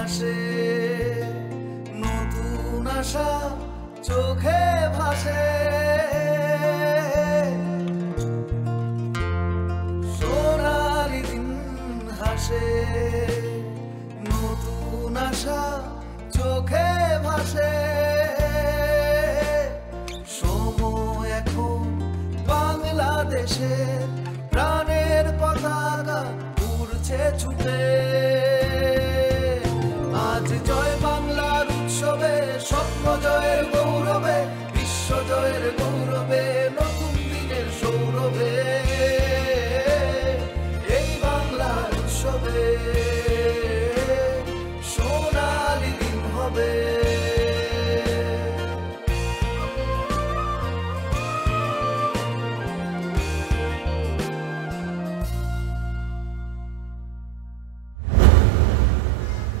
হাসে, নতুন আশা চোখে ভাসে, সোনালি দিন হাসে, নতুন আশা চোখে ভাসে। সময় এখন বাংলাদেশের প্রাণের পতাকা উড়ছে ছুটে। আজ জয় বাংলার উৎসবে, স্বপ্ন জয়ের গৌরবে, বিশ্ব জয়ের গৌরবে, নতুন দিনের সৌরভে, এই বাংলার উৎসবে সোনালি দিন হবে।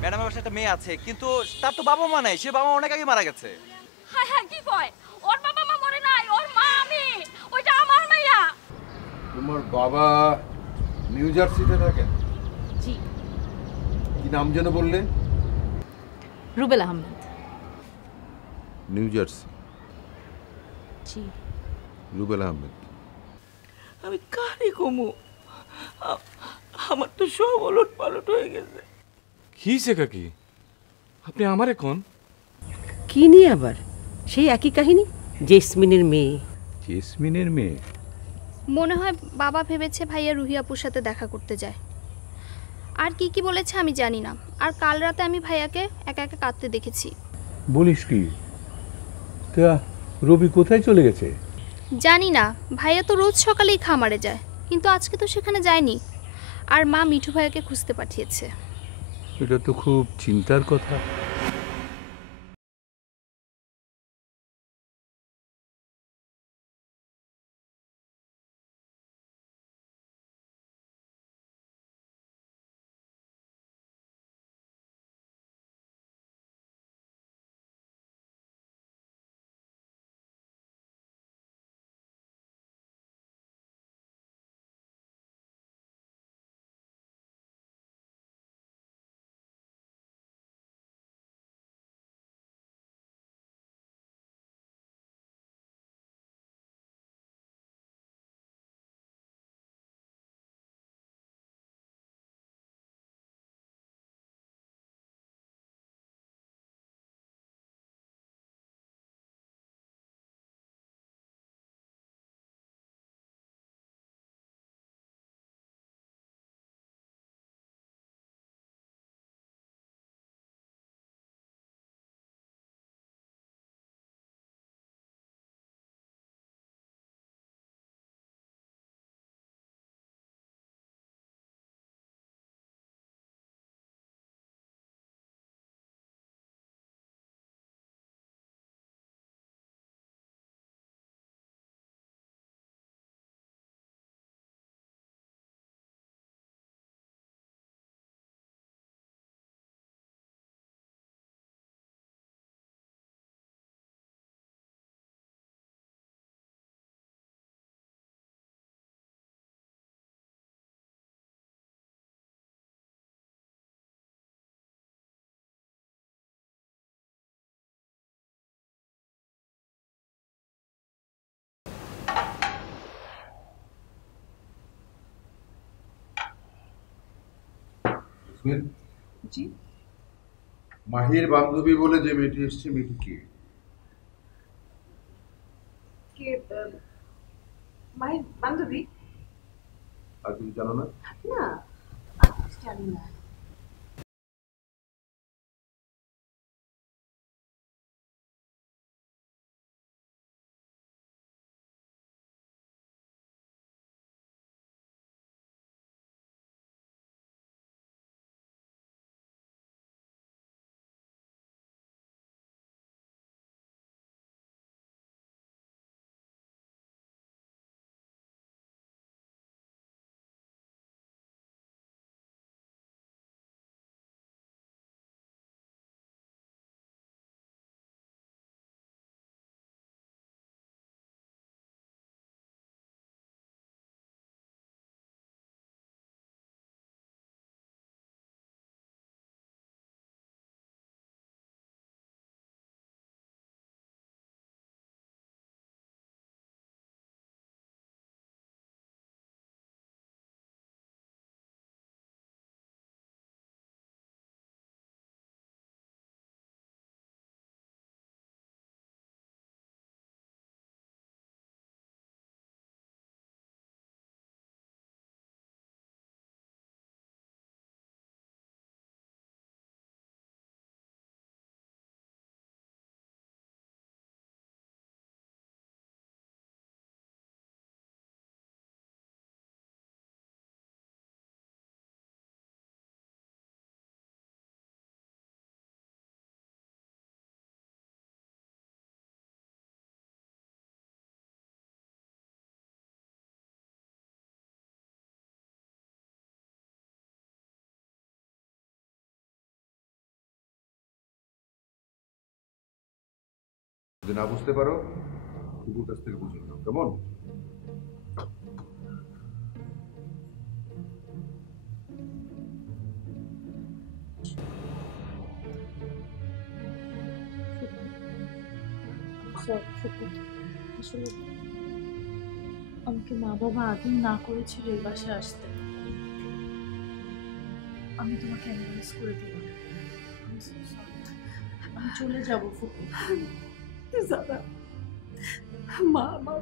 ম্যাডামের বাসায় একটা মেয়ে আছে, কিন্তু তার তো বাবা মা নাই, সে বাবা অনেক আগে মারা গেছে। হ্যাঁ হ্যাঁ, কি কয়? ওর বাবা মা মরে নাই, ওর মা আমি, ওইটা আমার মাইয়া। তোমার বাবা নিউ জার্সিতে থাকেন? জি। কি নাম যেন বললে? রুবেল আহমেদ। New Jersey. জি। রুবেল আহমেদ। আমি কারে কমু? আমার তো সব ওলট পালট হয়ে গেছে। কি সে কাকি, আপনি আমারে কোন? কি নিয়ে আবার সেই একই কাহিনী? জেসমিনের মেয়ে। জেসমিনের মেয়ে? মনে হয় বাবা ভেবেছে ভাইয়া রুহি আপুর সাথে দেখা করতে যায়। আর কি কি বলেছে আমি জানি না। আর কাল রাতে আমি ভাইয়াকে একা একা কাঁদতে দেখেছি। বলিস কি? তা রবি কোথায় চলে গেছে? জানি না, ভাইয়া তো রোজ সকালেই খামারে যায়, কিন্তু আজকে তো সেখানে যায়নি। আর মা মিঠু ভাইয়াকে খুঁজতে পাঠিয়েছে। এটা তো খুব চিন্তার কথা। জি। মাহির বান্ধবী বলে যে মেয়েটি এসছে, মেয়েটি কে? কে? মায়ের বান্ধবী? আর কিছু জানো না? না, জানি না। যদি না বুঝতে পারো কুকুর কাছ থেকে বুঝে নাও, কেমন? আসলে আমাকে মা বাবা আগেই না করেছিল এই বাসায় আসতে। আমি তোমাকে অ্যাম্বুলেন্স করে দিব। আমি চলে যাব ফুপি। দাদা, মা আমার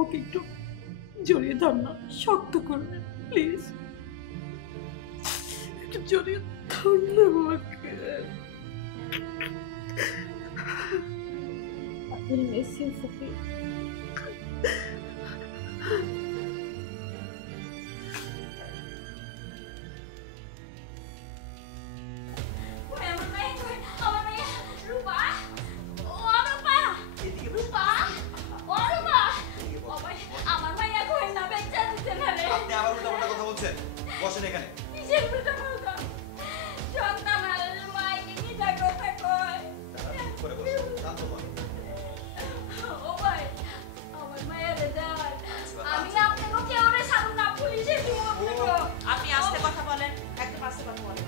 ওকে একটু জড়িয়ে ধর না, শক্ত করবে প্লিজ, একটু জড়িয়ে ধর না আমাকে। I miss you, ফুপি। বসেন এখানে। আপনি আস্তে কথা বলেন, একদম আস্তে কথা বলেন।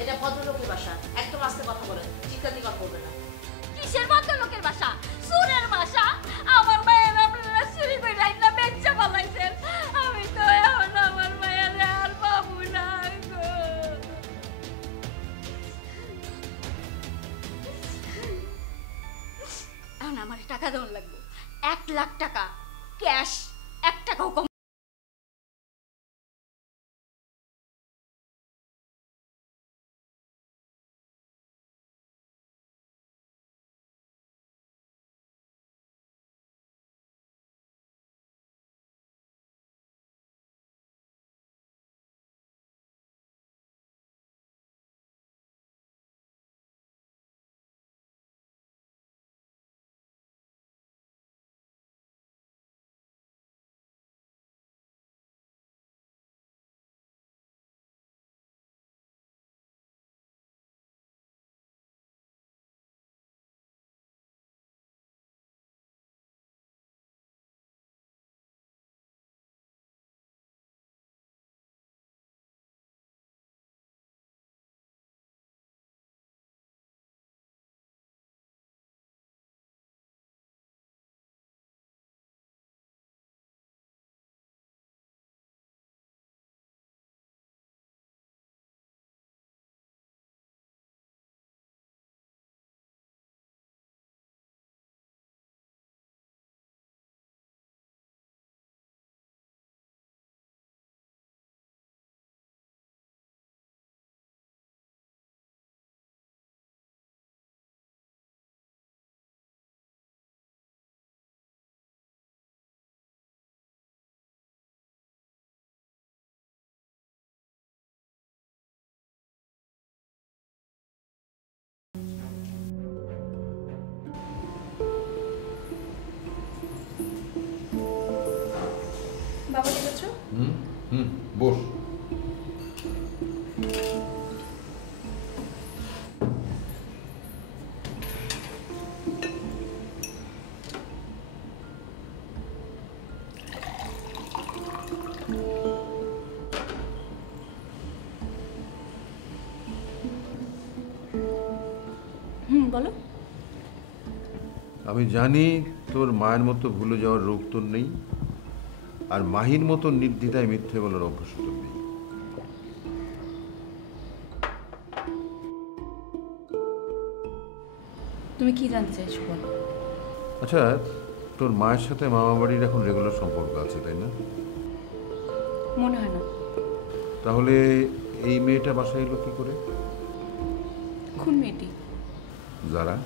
এটা ভদ্রলোকের বাসা, একদম আস্তে কথা বলেন, চিৎকার দিয়ে কথা বলবেন না। কিসের ভদ্রলোকের বাসা? সুরের বাসা। আমার মায়ের আপনারা চুরি করে রাখলা বেচ্চা পালাইছেন। আমি তো এখন আমার মায়ের আর পাবো না গো। এখন আমার টাকা দেওয়ার লাগবে 1 লাখ টাকা ক্যাশ, 1 টাকাও কম। বাবা ডেকেছো? বস। বলো। আমি জানি তোর মায়ের মতো ভুলে যাওয়ার রোগ তোর নেই, আর মাহির মতো নির্দ্বিধায় মিথ্যে বলার অভ্যাস তোর নেই। তুমি কি জানতে চাইছো বলো। আচ্ছা, তোর মায়ের সাথে মামা বাড়ির এখন রেগুলার সম্পর্ক আছে, তাই না? মনে হয় না। তাহলে এই মেয়েটা বাসায় এলো কি করে? কোন মেয়েটি? যারা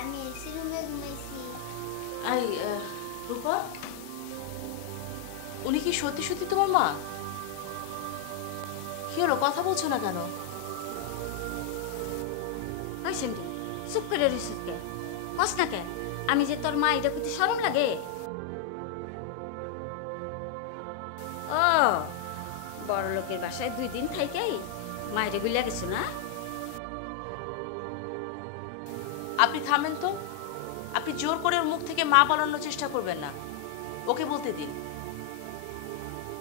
আমি এসি রুমে ঘুমাইছি। আই রূপা, উনি কি সত্যি সত্যি তোমার মা? কি হলো, কথা বলছো না কেন? ওই সেন্টি চুপ করে রইছিস কে? কস না কে? আমি যে তোর মা এটা কইতে শরম লাগে? ও বড় লোকের বাসায় 2 দিন থাইকেই মায়েরে গুলিয়া গেছো না? আপনি থামেন তো। আপনি জোর করে ওর মুখ থেকে মা বলানোর চেষ্টা করবেন না, ওকে বলতে দিন।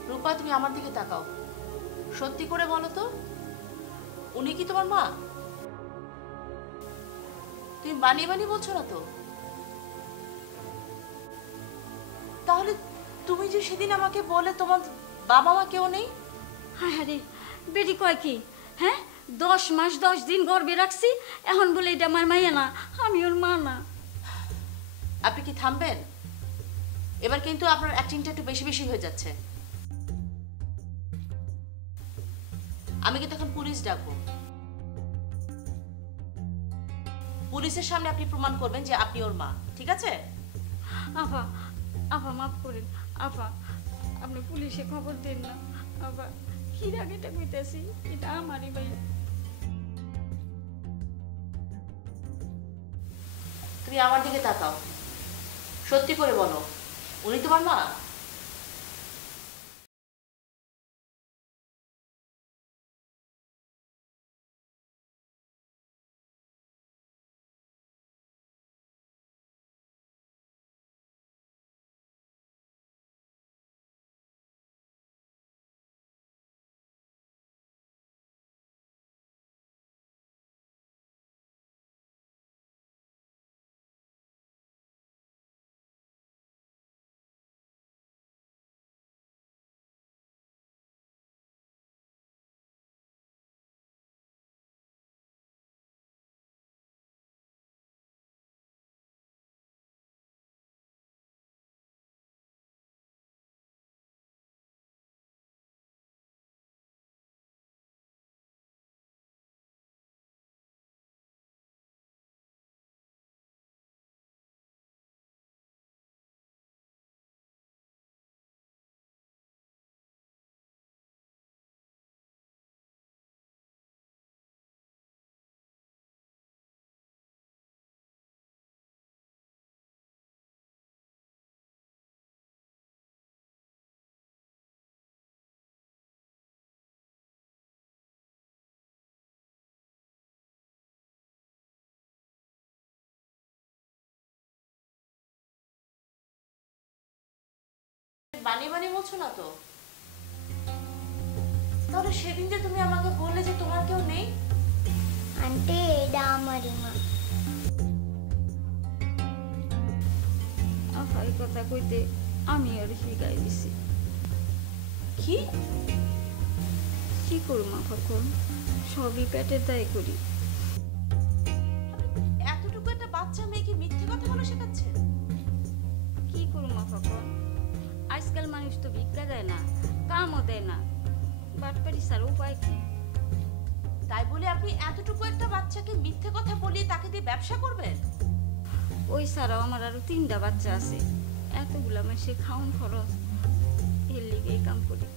রূপা, তুমি আমার দিকে তাকাও, সত্যি করে বলো তো, উনি কি তোমার মা? তুমি বানিয়ে বানিয়ে বলছো না তো? তাহলে তুমি যে সেদিন আমাকে বলে তোমার বাবা মা কেউ নেই। হায় হারে, বেটি কয় কি? হ্যাঁ, 10 মাস 10 দিন গর্ভে রাখছি, এখন বলে এটা আমার মাইয়া না, আমি ওর মা না। আপনি কি থামবেন? এবার কিন্তু আপনার অ্যাক্টিংটা একটু বেশি বেশি হয়ে যাচ্ছে। আমি কিন্তু এখন পুলিশ ডাকবো। পুলিশের সামনে আপনি প্রমাণ করবেন যে আপনি ওর মা, ঠিক আছে? আফা, আফা মাফ করেন। আফা, আপনি পুলিশে খবর দেন না। আফা, কি রাগেটা কইতাছি, এটা আমারই ভাই। তুমি আমার দিকে তাকাও, সত্যি করে বলো, উনি তোমার মা? বানিয়ে বানিয়ে বলছো না তো? তাহলে সেদিন যে তুমি আমাকে বললে যে তোমার কেউ নেই। আন্টি এটা আমারই মা। আফা, এই কথা কইতে আমি আর শিখাই দিছি। কি কি করুম আফা, কোন সবই পেটের দায় করি। এতটুকু একটা বাচ্চা মেয়েকে মিথ্যে কথা বলে শেখাচ্ছে? কি করুম আফা, কোন আজকাল মানুষ তো ভিক্ষা দেয় না, কামও দেয় না, বাটপারি ছাড়া উপায় কি? তাই বলে আপনি এতটুকু একটা বাচ্চাকে মিথ্যে কথা বলিয়ে তাকে দিয়ে ব্যবসা করবেন? ওই ছাড়াও আমার আরো 3টা বাচ্চা আছে, এতগুলা মাসে খাওন খরচ, এর লিগে এই কাম করি।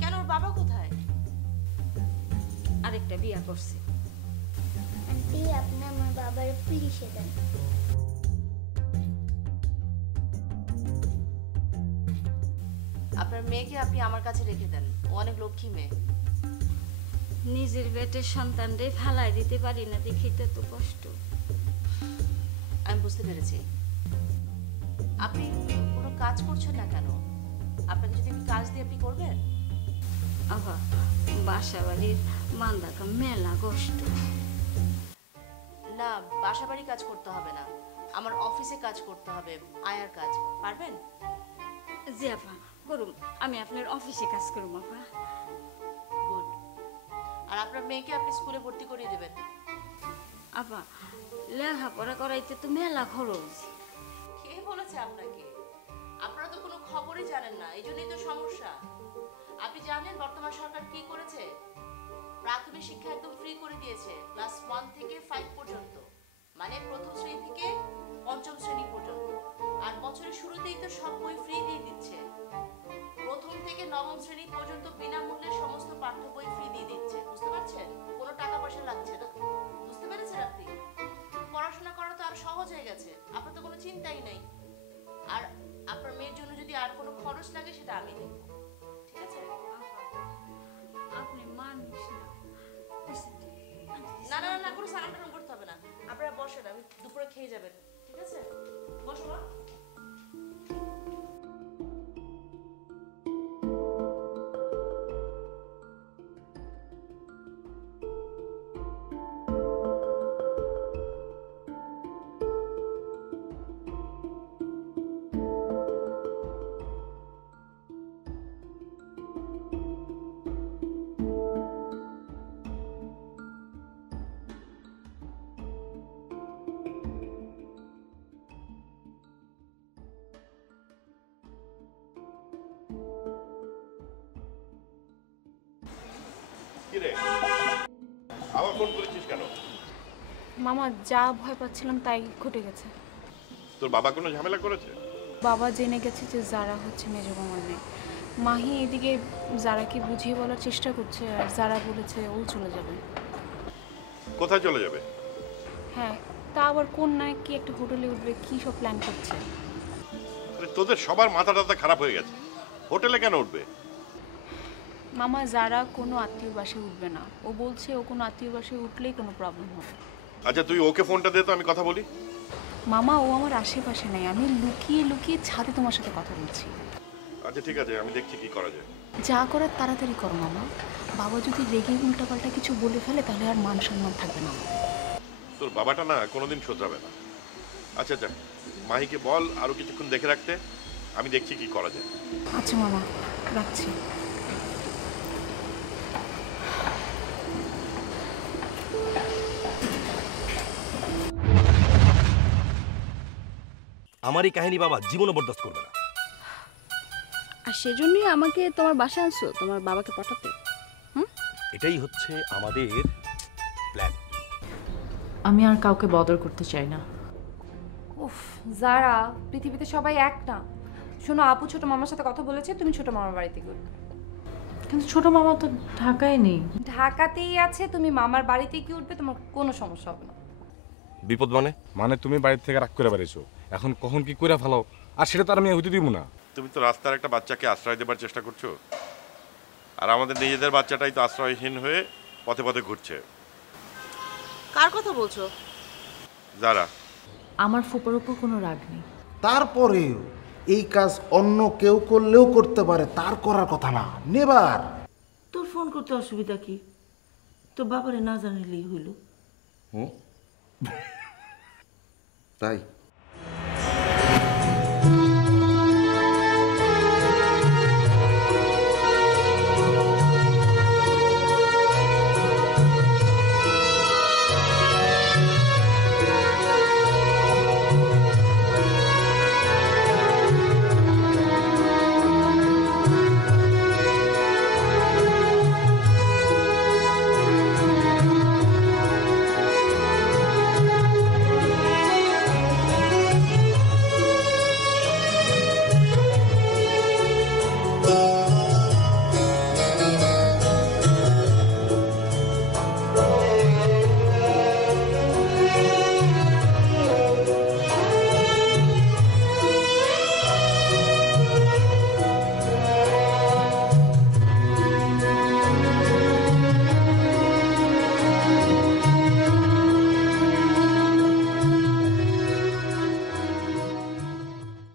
কেন, ওর বাবা কোথায়? আরেকটা বিয়া করছে। আন্টি আপনি আমার বাবার পুলিশে দেন। আপনার মেয়েকে আপনি আমার কাছে রেখে দেন, ও অনেক লক্ষ্মী মেয়ে। নিজের পেটের সন্তানরে ফেলাই দিতে পারি না, দেখেই তো এত কষ্ট। আমি বুঝতে পেরেছি। আপনি কোনো কাজ করছেন না কেন? আপনাকে যদি আমি কাজ দিই আপনি করবেন? আবার বাসা বাড়ির মান্দাকা মেলা কষ্ট। না, বাসা বাড়ি কাজ করতে হবে না, আমার অফিসে কাজ করতে হবে, আয়ার কাজ। পারবেন? জি আপা, করুম। আমি আপনার অফিসে কাজ করুম আপা। গুড। আর আপনার মেয়েকে আপনি স্কুলে ভর্তি করিয়ে দেবেন। আপা, লেখাপড়া করাইতে তো মেলা খরচ। কে বলেছে আপনাকে? আপনারা তো কোনো খবরই জানেন না, এই জন্যই তো সমস্যা। আপনি জানেন বর্তমান সরকার কি করেছে? প্রাথমিক শিক্ষা একদম ফ্রি করে দিয়েছে, ক্লাস 1 থেকে 5 পর্যন্ত। মানে খরচ লাগে সেটা আমি দেব, ঠিক আছে? আপনি মানুষ না না না, কোনো সালাম টালাম করতে হবে না। আপনারা বসেন, আমি দুপুরে খেয়ে যাবেন, ঠিক আছে? বসো মা। কিরে আবার ফোন করেছিস কেন? মামা, যা ভয় পাচ্ছিলাম তাই ঘটে গেছে। তোর বাবা কোনো ঝামেলা করেছে? বাবা জেনে গেছে যে যারা হচ্ছে মেজো মামার মেয়ে। মাহি এদিকে যারাকে বুঝিয়ে বলার চেষ্টা করছে, আর যারা বলেছে ও চলে যাবে। কোথায় চলে যাবে? হ্যাঁ, তা আবার কোন নয় কি একটা হোটেলে উঠবে, কি সব প্ল্যান করছে। আরে তোদের সবার মাথা টাথা খারাপ হয়ে গেছে, হোটেলে কেন উঠবে? মামা, যারা কোনো আত্মীয় বাসায় উঠবে না, ও বলছে ও কোনো আত্মীয় বাসায় উঠলেই কোনো প্রবলেম হবে। আচ্ছা তুই ওকে ফোনটা দে তো, আমি কথা বলি। মামা, ও আমার আশেপাশে নেই, আমি লুকিয়ে লুকিয়ে ছাদে তোমার সাথে কথা বলছি। আচ্ছা ঠিক আছে, আমি দেখছি কি করা যায়। যা করার তাড়াতাড়ি করো মামা। বাবা যদি রেগে উল্টাপাল্টা কিছু বলে ফেলে তাহলে আর মান সম্মান থাকবে না। তোর বাবাটা না কোনোদিন শোধরাবে না। আচ্ছা আচ্ছা, মাহিকে বল আরো কিছুক্ষণ দেখে রাখতে, আমি দেখছি কি করা যায়। আচ্ছা মামা, রাখছি। আমার এই কাহিনী বাবা জীবনে বরদাস্ত করবে না। আর সেজন্যই আমাকে তোমার বাসায় আনছো, তোমার বাবাকে পাঠাতে। এটাই হচ্ছে আমাদের প্ল্যান। আমি আর কাউকে বদর করতে চাই না। উফ যারা, পৃথিবীতে সবাই এক না। শোনো, আপু ছোট মামার সাথে কথা বলেছে, তুমি ছোট মামার বাড়িতে গিয়ে। কিন্তু ছোট মামা তো ঢাকায় নেই। ঢাকাতেই আছে, তুমি মামার বাড়িতে গিয়ে উঠবে, তোমার কোনো সমস্যা হবে না। বিপদ মানে তুমি বাড়ি থেকে রাগ করে বেরিয়েছো, এখন কখন কি করে ফেলাও, আর সেটা তো আর আমি হইতে দিব না। তুমি তো রাস্তার একটা বাচ্চাকে আশ্রয় দেবার চেষ্টা করছো, আর আমাদের নিজেদের বাচ্চাটাই তো আশ্রয়হীন হয়ে পথে পথে ঘুরছে। কার কথা বলছো? যারা। আমার ফুপার উপর কোনো রাগ নেই, তারপরেও এই কাজ অন্য কেউ করলেও করতে পারে, তার করার কথা না। নেবার তোর ফোন করতে অসুবিধা কি? তোর বাবারে না জানিলেই হইল। তাই